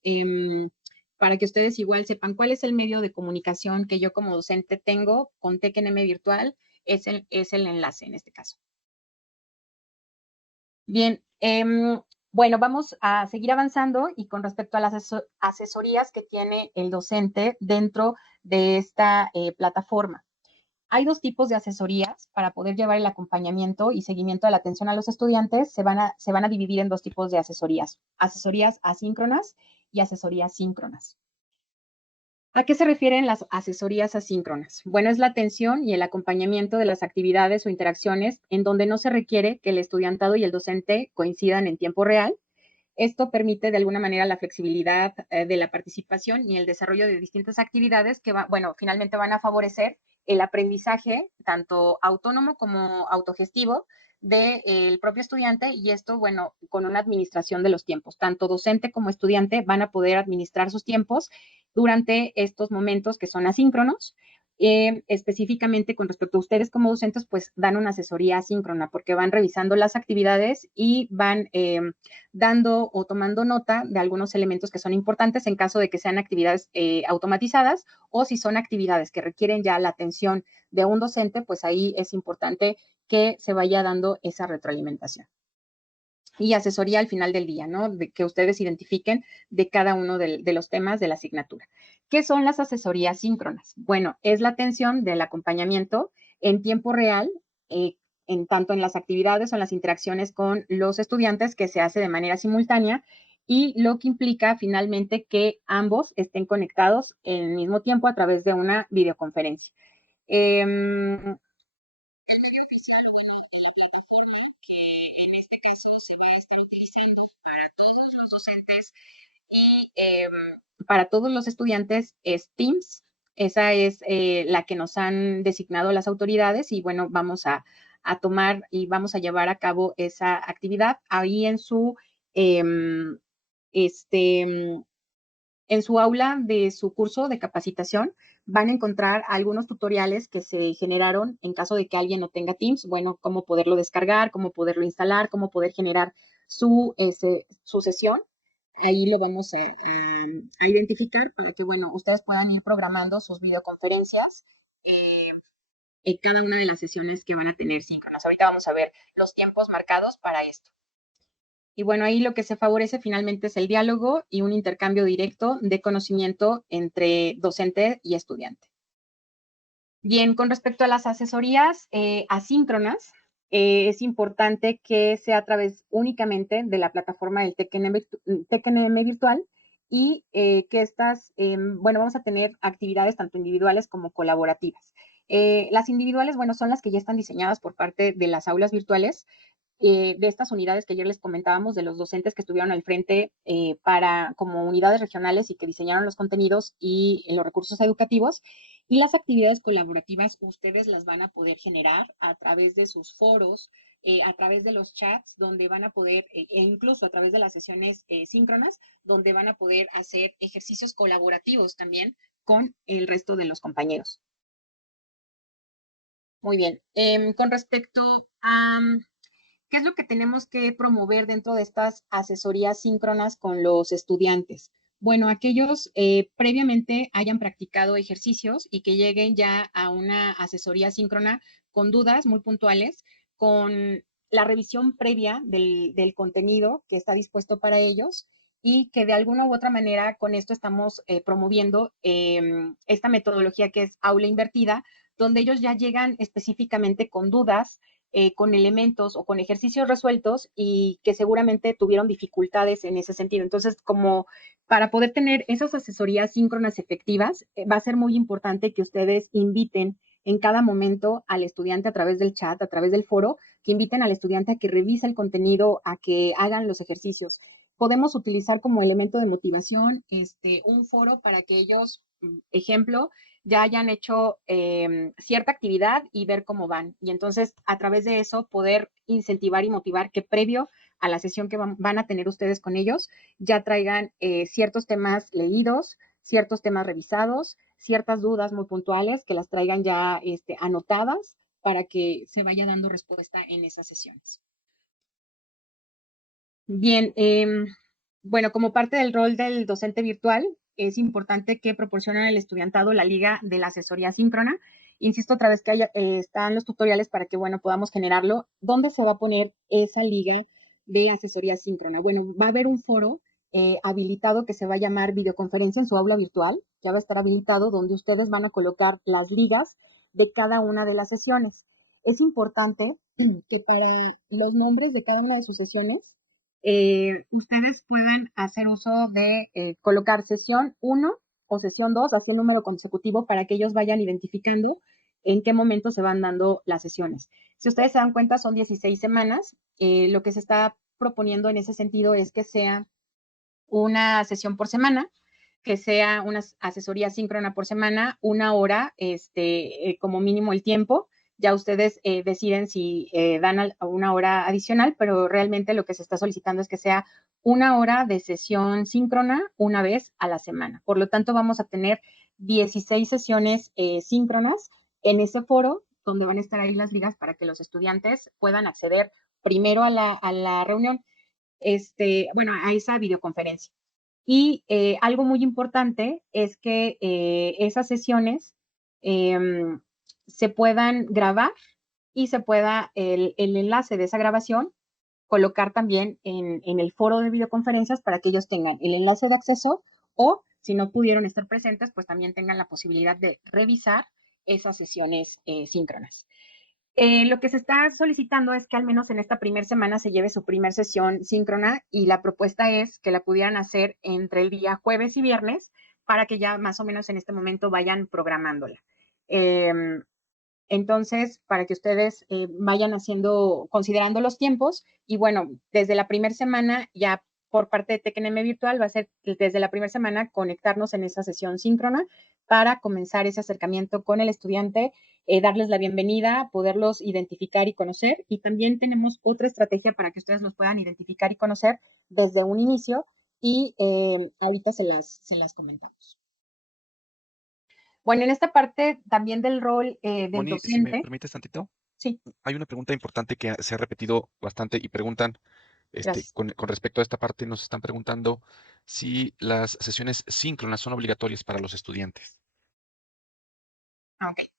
para que ustedes igual sepan cuál es el medio de comunicación que yo como docente tengo con TecNM Virtual, es el enlace en este caso. Bien, bueno, vamos a seguir avanzando, y con respecto a las asesorías que tiene el docente dentro de esta plataforma. Hay dos tipos de asesorías para poder llevar el acompañamiento y seguimiento de la atención a los estudiantes. Se van a dividir en dos tipos de asesorías asíncronas y asesorías síncronas. ¿A qué se refieren las asesorías asíncronas? Bueno, es la atención y el acompañamiento de las actividades o interacciones en donde no se requiere que el estudiantado y el docente coincidan en tiempo real. Esto permite de alguna manera la flexibilidad de la participación y el desarrollo de distintas actividades que, finalmente van a favorecer el aprendizaje tanto autónomo como autogestivo del propio estudiante, y esto, bueno, con una administración de los tiempos. Tanto docente como estudiante van a poder administrar sus tiempos durante estos momentos que son asíncronos. Específicamente con respecto a ustedes como docentes, pues dan una asesoría asíncrona porque van revisando las actividades y van dando o tomando nota de algunos elementos que son importantes en caso de que sean actividades automatizadas, o si son actividades que requieren ya la atención de un docente, pues ahí es importante que se vaya dando esa retroalimentación. Y asesoría al final del día, ¿no? De que ustedes identifiquen de cada uno de los temas de la asignatura. ¿Qué son las asesorías síncronas? Bueno, es la atención del acompañamiento en tiempo real, tanto en las actividades o en las interacciones con los estudiantes, que se hace de manera simultánea, y lo que implica finalmente que ambos estén conectados al mismo tiempo a través de una videoconferencia. Que en este caso se va a estar utilizando para todos los docentes y para todos los estudiantes es Teams. Esa es la que nos han designado las autoridades, y bueno, vamos a tomar y vamos a llevar a cabo esa actividad ahí eh, este, en su aula de su curso de capacitación. Van a encontrar algunos tutoriales que se generaron en caso de que alguien no tenga Teams. Bueno, cómo poderlo descargar, cómo poderlo instalar, cómo poder generar su sesión. Ahí lo vamos a identificar para que, bueno, ustedes puedan ir programando sus videoconferencias en cada una de las sesiones que van a tener síncronas. Ahorita vamos a ver los tiempos marcados para esto. Y bueno, ahí lo que se favorece finalmente es el diálogo y un intercambio directo de conocimiento entre docente y estudiante. Bien, con respecto a las asesorías asíncronas, es importante que sea a través únicamente de la plataforma del TECNM virtual, y que estas, bueno, vamos a tener actividades tanto individuales como colaborativas. Las individuales, bueno, son las que ya están diseñadas por parte de las aulas virtuales, de estas unidades que ayer les comentábamos, de los docentes que estuvieron al frente como unidades regionales y que diseñaron los contenidos y los recursos educativos. Y las actividades colaborativas ustedes las van a poder generar a través de sus foros, a través de los chats, donde van a poder, e incluso a través de las sesiones síncronas, donde van a poder hacer ejercicios colaborativos también con el resto de los compañeros. Muy bien. Con respecto a ¿qué es lo que tenemos que promover dentro de estas asesorías síncronas con los estudiantes? Bueno, aquellos previamente hayan practicado ejercicios y que lleguen ya a una asesoría síncrona con dudas muy puntuales, con la revisión previa del contenido que está dispuesto para ellos, y que de alguna u otra manera con esto estamos promoviendo esta metodología que es aula invertida, donde ellos ya llegan específicamente con dudas, con elementos o con ejercicios resueltos, y que seguramente tuvieron dificultades en ese sentido. Entonces, como para poder tener esas asesorías síncronas efectivas, va a ser muy importante que ustedes inviten en cada momento al estudiante a través del chat, a través del foro, que inviten al estudiante a que revise el contenido, a que hagan los ejercicios. Podemos utilizar como elemento de motivación un foro para que ellos, ejemplo, ya hayan hecho cierta actividad y ver cómo van. Y entonces, a través de eso, poder incentivar y motivar que previo a la sesión que van a tener ustedes con ellos, ya traigan ciertos temas leídos, ciertos temas revisados, ciertas dudas muy puntuales, que las traigan ya anotadas para que se vaya dando respuesta en esas sesiones. Bien, bueno, como parte del rol del docente virtual, es importante que proporcionen al estudiantado la liga de la asesoría síncrona. Insisto otra vez que están los tutoriales para que, bueno, podamos generarlo. ¿Dónde se va a poner esa liga de asesoría síncrona? Bueno, va a haber un foro habilitado que se va a llamar videoconferencia en su aula virtual, que va a estar habilitado, donde ustedes van a colocar las ligas de cada una de las sesiones. Es importante que para los nombres de cada una de sus sesiones, ustedes pueden hacer uso de colocar sesión 1 o sesión 2, así un número consecutivo, para que ellos vayan identificando en qué momento se van dando las sesiones. Si ustedes se dan cuenta, son 16 semanas. Lo que se está proponiendo en ese sentido es que sea una sesión por semana, que sea una asesoría síncrona por semana, 1 hora, como mínimo el tiempo, Ya ustedes deciden si dan una hora adicional, pero realmente lo que se está solicitando es que sea una hora de sesión síncrona una vez a la semana. Por lo tanto, vamos a tener 16 sesiones síncronas en ese foro, donde van a estar ahí las ligas para que los estudiantes puedan acceder primero a la reunión, bueno, a esa videoconferencia. Y algo muy importante es que esas sesiones eh, se puedan grabar y se pueda el enlace de esa grabación colocar también en el foro de videoconferencias para que ellos tengan el enlace de acceso o si no pudieron estar presentes, pues también tengan la posibilidad de revisar esas sesiones síncronas. Lo que se está solicitando es que al menos en esta primera semana se lleve su primera sesión síncrona y la propuesta es que la pudieran hacer entre el día jueves y viernes para que ya más o menos en este momento vayan programándola. Eh, entonces, para que ustedes vayan haciendo, considerando los tiempos y bueno, desde la primera semana ya por parte de TecNM Virtual va a ser desde la primera semana conectarnos en esa sesión síncrona para comenzar ese acercamiento con el estudiante, darles la bienvenida, poderlos identificar y conocer. Y también tenemos otra estrategia para que ustedes los puedan identificar y conocer desde un inicio y ahorita se las comentamos. Bueno, en esta parte también del rol del Moni, si me docente. permites tantito, Sí, hay una pregunta importante que se ha repetido bastante y preguntan, gracias. con respecto a esta parte, nos están preguntando si las sesiones síncronas son obligatorias para los estudiantes. Ok.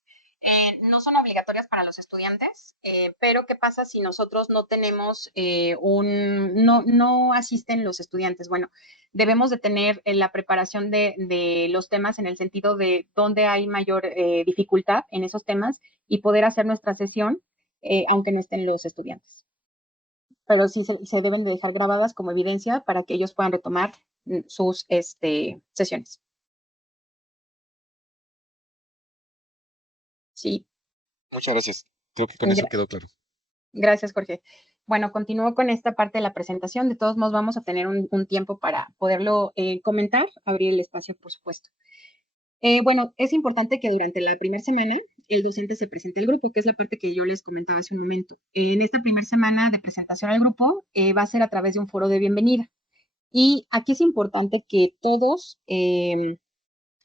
No son obligatorias para los estudiantes, pero ¿qué pasa si nosotros no tenemos no asisten los estudiantes? Bueno, debemos de tener la preparación de los temas en el sentido de dónde hay mayor dificultad en esos temas y poder hacer nuestra sesión, aunque no estén los estudiantes. Pero sí se deben de dejar grabadas como evidencia para que ellos puedan retomar sus sesiones. Sí. Muchas gracias. Creo que con eso quedó claro. Gracias, Jorge. Bueno, continúo con esta parte de la presentación. De todos modos, vamos a tener un tiempo para poderlo comentar, abrir el espacio, por supuesto. Bueno, es importante que durante la primera semana el docente se presente al grupo, que es la parte que yo les comentaba hace un momento. En esta primera semana de presentación al grupo va a ser a través de un foro de bienvenida. Y aquí es importante que todos,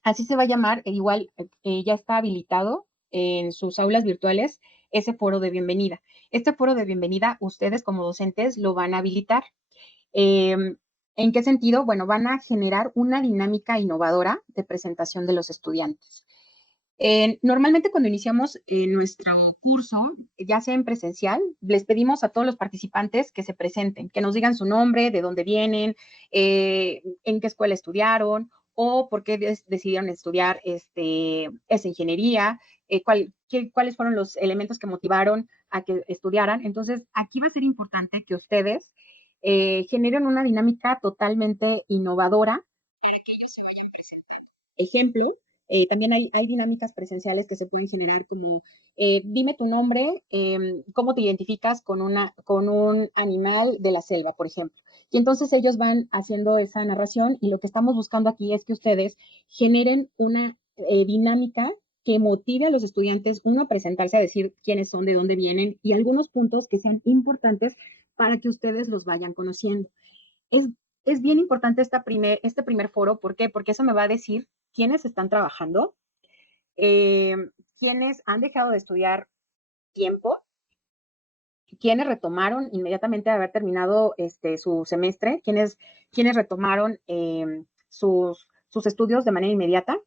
así se va a llamar, igual ya está habilitado en sus aulas virtuales ese foro de bienvenida. Este foro de bienvenida, ustedes como docentes lo van a habilitar. Eh, ¿En qué sentido? Bueno, van a generar una dinámica innovadora de presentación de los estudiantes. Normalmente cuando iniciamos nuestro curso, ya sea en presencial, les pedimos a todos los participantes que se presenten, que nos digan su nombre, de dónde vienen, en qué escuela estudiaron o por qué decidieron estudiar esa ingeniería, cuáles fueron los elementos que motivaron a que estudiaran. Entonces, aquí va a ser importante que ustedes generen una dinámica totalmente innovadora. Ejemplo, también hay dinámicas presenciales que se pueden generar como, dime tu nombre, cómo te identificas con un animal de la selva, por ejemplo. Y entonces ellos van haciendo esa narración y lo que estamos buscando aquí es que ustedes generen una dinámica que motive a los estudiantes, uno, a presentarse, a decir quiénes son, de dónde vienen y algunos puntos que sean importantes para que ustedes los vayan conociendo. Es, es bien importante este primer foro, ¿por qué? Porque eso me va a decir quiénes están trabajando, eh, quiénes han dejado de estudiar tiempo, quiénes retomaron inmediatamente de haber terminado su semestre, quiénes retomaron sus estudios de manera inmediata.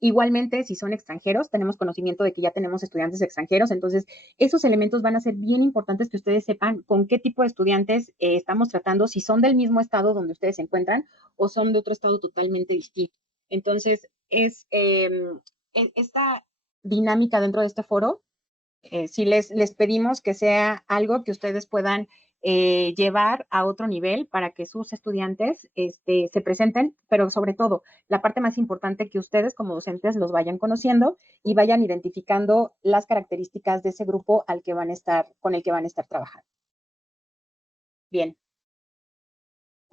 Igualmente, si son extranjeros, tenemos conocimiento de que ya tenemos estudiantes extranjeros, entonces esos elementos van a ser bien importantes que ustedes sepan con qué tipo de estudiantes estamos tratando, si son del mismo estado donde ustedes se encuentran o son de otro estado totalmente distinto. Entonces, esta dinámica dentro de este foro sí les pedimos que sea algo que ustedes puedan llevar a otro nivel para que sus estudiantes se presenten, pero sobre todo, la parte más importante, que ustedes como docentes los vayan conociendo y vayan identificando las características de ese grupo al que van a estar, con el que van a estar trabajando. Bien.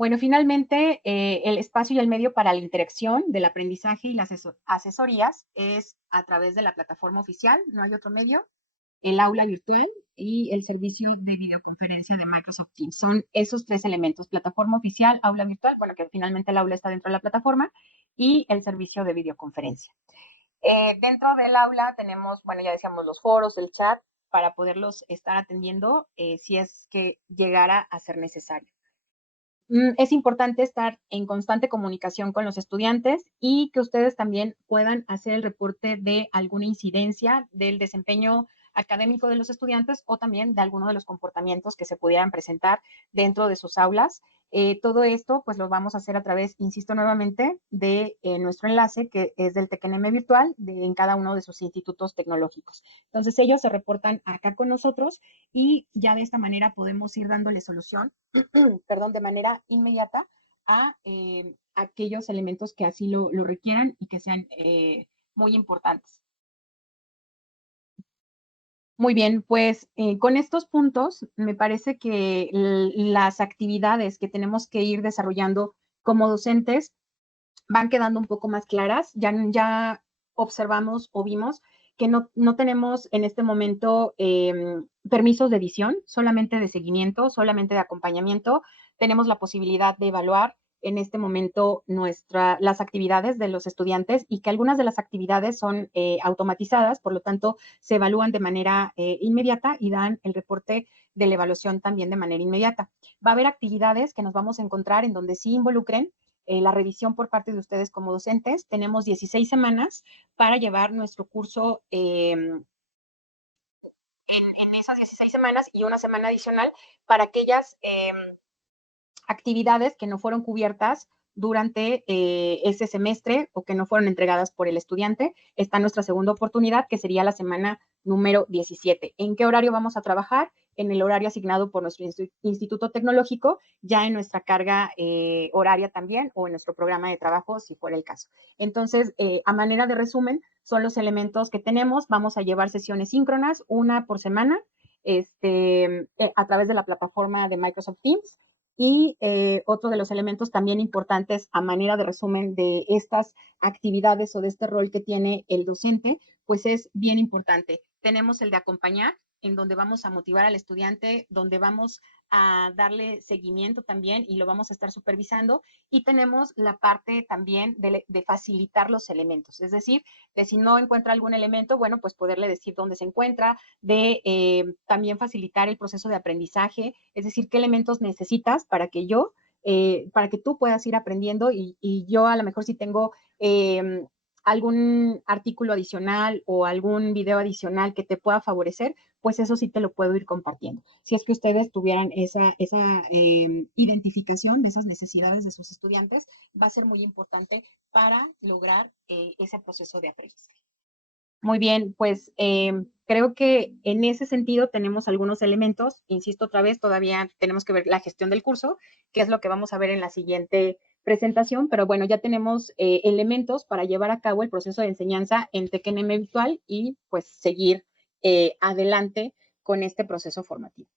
Bueno, finalmente, el espacio y el medio para la interacción del aprendizaje y las asesorías es a través de la plataforma oficial, no hay otro medio, el aula virtual y el servicio de videoconferencia de Microsoft Teams. Son esos tres elementos, plataforma oficial, aula virtual, bueno, que finalmente el aula está dentro de la plataforma, y el servicio de videoconferencia. Dentro del aula tenemos, bueno, ya decíamos los foros, el chat, para poderlos estar atendiendo si es que llegara a ser necesario. Es importante estar en constante comunicación con los estudiantes y que ustedes también puedan hacer el reporte de alguna incidencia del desempeño académico de los estudiantes o también de alguno de los comportamientos que se pudieran presentar dentro de sus aulas. Todo esto pues lo vamos a hacer a través, insisto nuevamente, de nuestro enlace que es del TECNM virtual en cada uno de sus institutos tecnológicos. Entonces ellos se reportan acá con nosotros y ya de esta manera podemos ir dándole solución perdón, de manera inmediata a aquellos elementos que así lo requieran y que sean muy importantes. Muy bien, pues con estos puntos me parece que las actividades que tenemos que ir desarrollando como docentes van quedando un poco más claras. Ya observamos o vimos que no tenemos en este momento permisos de edición, solamente de seguimiento, solamente de acompañamiento. Tenemos la posibilidad de evaluar en este momento las actividades de los estudiantes y que algunas de las actividades son automatizadas, por lo tanto, se evalúan de manera inmediata y dan el reporte de la evaluación también de manera inmediata. Va a haber actividades que nos vamos a encontrar en donde sí involucren la revisión por parte de ustedes como docentes. Tenemos 16 semanas para llevar nuestro curso en esas 16 semanas y una semana adicional para aquellas actividades que no fueron cubiertas durante ese semestre o que no fueron entregadas por el estudiante. Está nuestra segunda oportunidad, que sería la semana número 17. ¿En qué horario vamos a trabajar? En el horario asignado por nuestro instituto tecnológico, ya en nuestra carga horaria también o en nuestro programa de trabajo, si fuera el caso. Entonces, a manera de resumen, son los elementos que tenemos. Vamos a llevar sesiones síncronas, una por semana, a través de la plataforma de Microsoft Teams. Y otro de los elementos también importantes a manera de resumen de estas actividades o de este rol que tiene el docente, pues es bien importante. Tenemos el de acompañar, en donde vamos a motivar al estudiante, donde vamos a darle seguimiento también y lo vamos a estar supervisando. Y tenemos la parte también de facilitar los elementos, es decir, de si no encuentra algún elemento, bueno, pues poderle decir dónde se encuentra, de también facilitar el proceso de aprendizaje, es decir, qué elementos necesitas para que para que tú puedas ir aprendiendo y yo a lo mejor si tengo algún artículo adicional o algún video adicional que te pueda favorecer, pues eso sí te lo puedo ir compartiendo. Si es que ustedes tuvieran esa identificación de esas necesidades de sus estudiantes, va a ser muy importante para lograr ese proceso de aprendizaje. Muy bien, pues creo que en ese sentido tenemos algunos elementos. Insisto otra vez, todavía tenemos que ver la gestión del curso, que es lo que vamos a ver en la siguiente presentación, pero bueno, ya tenemos elementos para llevar a cabo el proceso de enseñanza en TECNM virtual y pues seguir adelante con este proceso formativo.